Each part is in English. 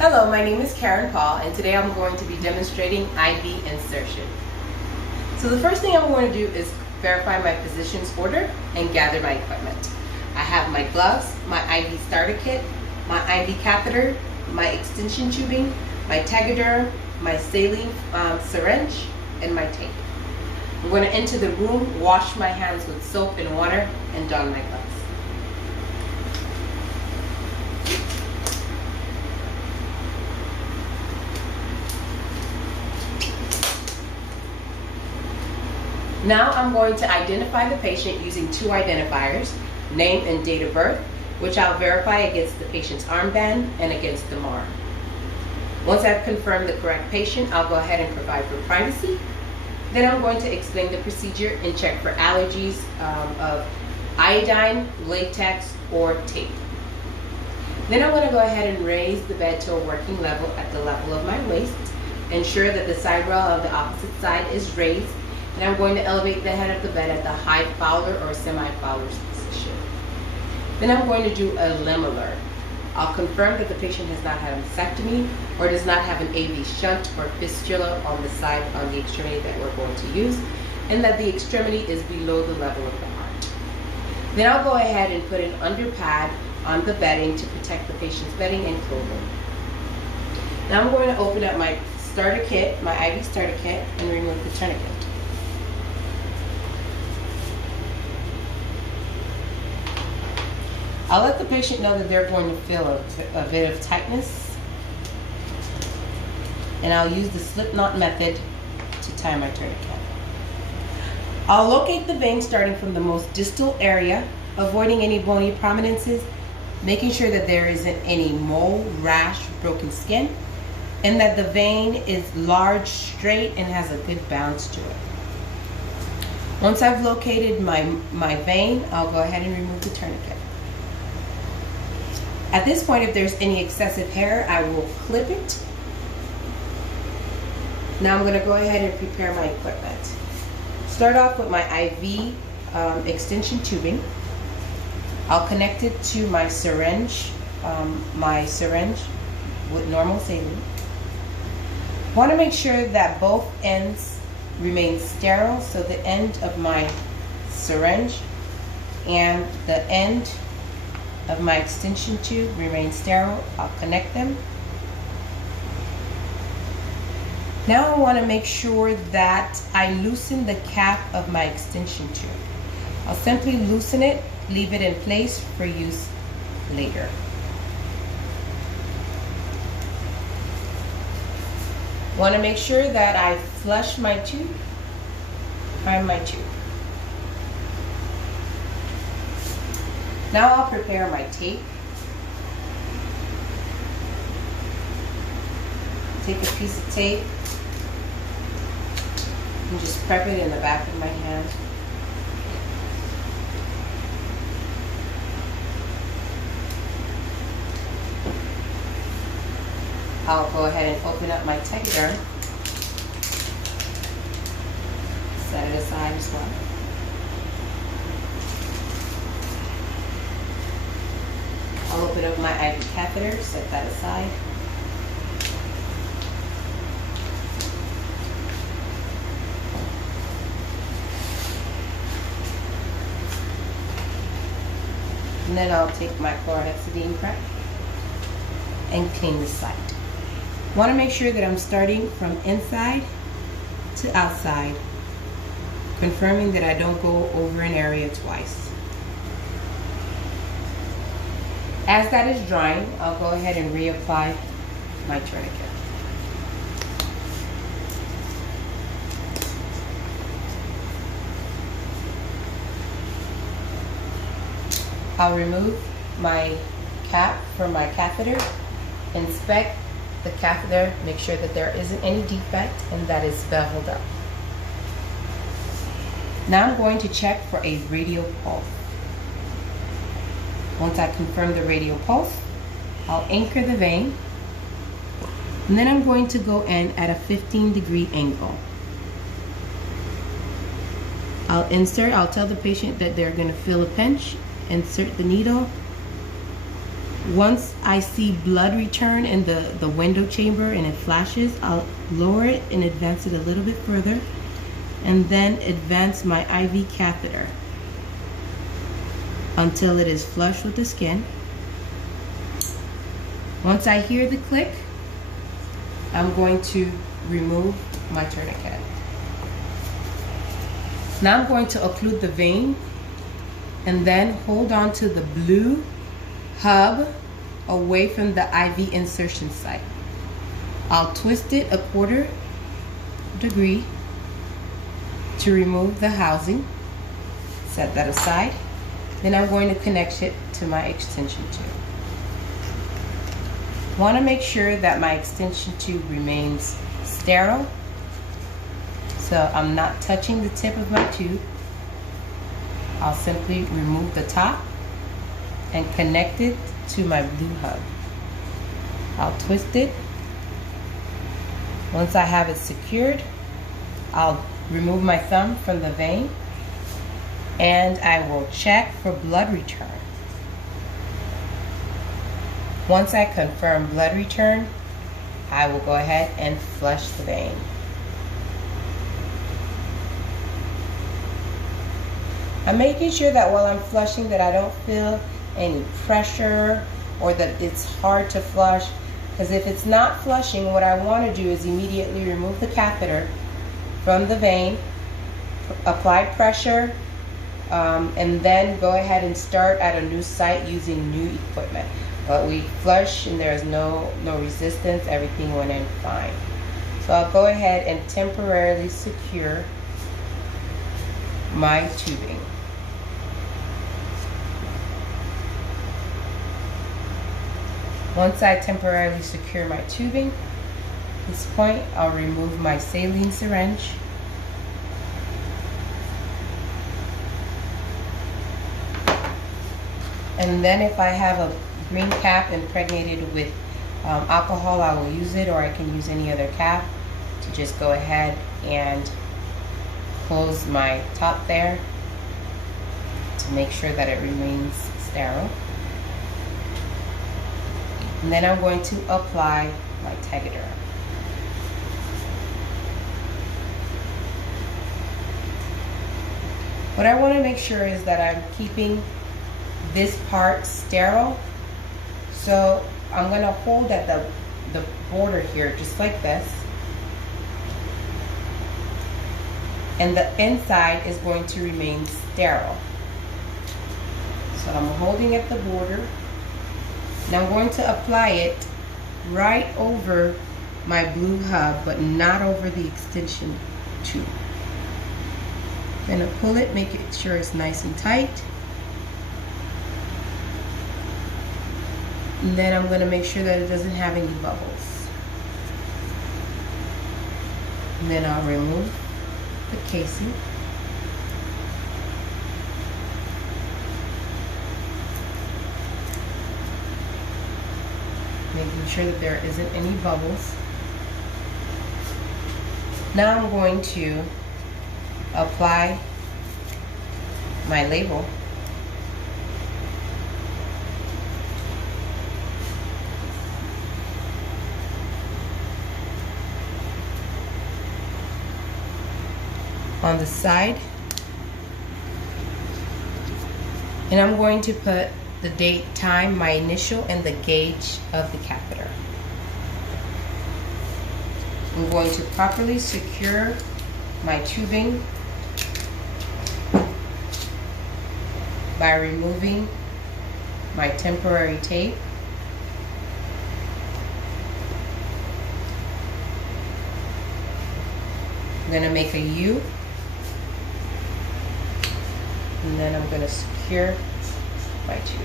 Hello, my name is Karen Paul, and today I'm going to be demonstrating IV insertion. So the first thing I'm going to do is verify my physician's order and gather my equipment. I have my gloves, my IV starter kit, my IV catheter, my extension tubing, my Tegaderm, my saline syringe, and my tape. I'm going to enter the room, wash my hands with soap and water, and don my gloves. Now I'm going to identify the patient using two identifiers, name and date of birth, which I'll verify against the patient's armband and against the MAR. Once I've confirmed the correct patient, I'll go ahead and provide for privacy. Then I'm going to explain the procedure and check for allergies of iodine, latex, or tape. Then I'm going to go ahead and raise the bed to a working level at the level of my waist. Ensure that the side rail of the opposite side is raised. And I'm going to elevate the head of the bed at the high Fowler or semi-Fowler's position. Then I'm going to do a limb alert. I'll confirm that the patient has not had a mastectomy or does not have an AV shunt or fistula on the side on the extremity that we're going to use, and that the extremity is below the level of the heart. Then I'll go ahead and put an under pad on the bedding to protect the patient's bedding and clothing. Now I'm going to open up my starter kit, my IV starter kit, and remove the tourniquet. I'll let the patient know that they're going to feel a bit of tightness, and I'll use the slip knot method to tie my tourniquet. I'll locate the vein starting from the most distal area, avoiding any bony prominences, making sure that there isn't any mole, rash, broken skin, and that the vein is large, straight, and has a good bounce to it. Once I've located my vein, I'll go ahead and remove the tourniquet. At this point, if there's any excessive hair, I will clip it. Now I'm going to go ahead and prepare my equipment. Start off with my IV extension tubing. I'll connect it to my syringe with normal saline. Want to make sure that both ends remain sterile, so the end of my syringe and the end of my extension tube remain sterile. I'll connect them. Now I want to make sure that I loosen the cap of my extension tube. I'll simply loosen it, leave it in place for use later. Want to make sure that I flush my tube, prime my tube. Now I'll prepare my tape. Take a piece of tape and just prep it in the back of my hand. I'll go ahead and open up my Tegaderm. Set it aside as well. I'll open up my IV catheter, set that aside. And then I'll take my chlorhexidine prep and clean the site. Want to make sure that I'm starting from inside to outside, confirming that I don't go over an area twice. As that is drying, I'll go ahead and reapply my tourniquet. I'll remove my cap from my catheter, inspect the catheter, make sure that there isn't any defect and that it's beveled up. Now I'm going to check for a radial pulse. Once I confirm the radial pulse, I'll anchor the vein, and then I'm going to go in at a 15-degree angle. I'll tell the patient that they're going to feel a pinch, insert the needle, Once I see blood return in the window chamber and it flashes, I'll lower it and advance it a little bit further, and then advance my IV catheter until it is flush with the skin. Once I hear the click, I'm going to remove my tourniquet. Now I'm going to occlude the vein and then hold on to the blue hub away from the IV insertion site. I'll twist it 1/4 degree to remove the housing. Set that aside. Then I'm going to connect it to my extension tube. Want to make sure that my extension tube remains sterile, so I'm not touching the tip of my tube. I'll simply remove the top and connect it to my blue hub. I'll twist it. Once I have it secured, I'll remove my thumb from the vein and I will check for blood return. Once I confirm blood return, I will go ahead and flush the vein. I'm making sure that while I'm flushing that I don't feel any pressure or that it's hard to flush, because if it's not flushing, what I want to do is immediately remove the catheter from the vein, apply pressure, and then go ahead and start at a new site using new equipment. But we flush and there's no resistance, everything went in fine. So I'll go ahead and temporarily secure my tubing. Once I temporarily secure my tubing, at this point I'll remove my saline syringe. And then if I have a green cap impregnated with alcohol, I will use it, or I can use any other cap to just go ahead and close my top there to make sure that it remains sterile. And then I'm going to apply my Tegaderm. What I want to make sure is that I'm keeping this part sterile. So I'm going to hold at the border here just like this. And the inside is going to remain sterile. So I'm holding at the border. And I'm going to apply it right over my blue hub, but not over the extension tube. Then I'll pull it, make sure it's nice and tight. And then I'm going to make sure that it doesn't have any bubbles. And then I'll remove the casing. Making sure that there isn't any bubbles. Now I'm going to apply my label. On the side, and I'm going to put the date, time, my initial, and the gauge of the catheter. I'm going to properly secure my tubing by removing my temporary tape. I'm going to make a U, and then I'm going to secure my tube.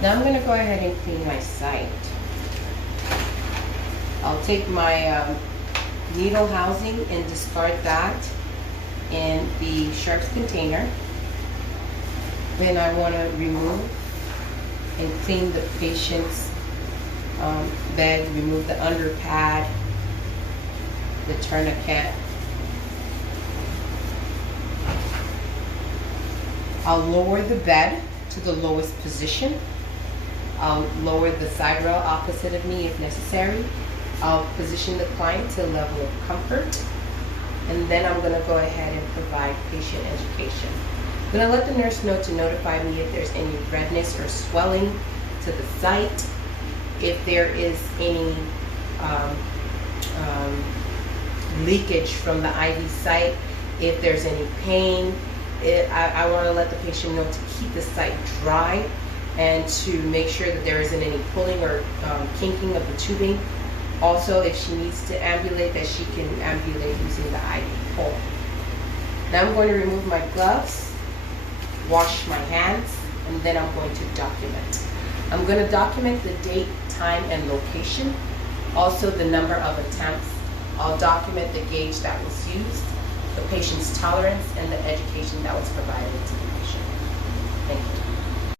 Now I'm going to go ahead and clean my site. I'll take my needle housing and discard that in the sharps container. Then I want to remove and clean the patient's bed, remove the under pad, the tourniquet, I'll lower the bed to the lowest position. I'll lower the side rail opposite of me if necessary. I'll position the client to a level of comfort. And then I'm going to go ahead and provide patient education. I'm going to let the nurse know to notify me if there's any redness or swelling to the site, if there is any leakage from the IV site, if there's any pain. I want to let the patient know to keep the site dry and to make sure that there isn't any pulling or kinking of the tubing. Also, if she needs to ambulate, that she can ambulate using the IV pole. Now I'm going to remove my gloves, wash my hands, and then I'm going to document. I'm going to document the date, time, and location, also the number of attempts. I'll document the gauge that was used, the patient's tolerance, and the education that was provided.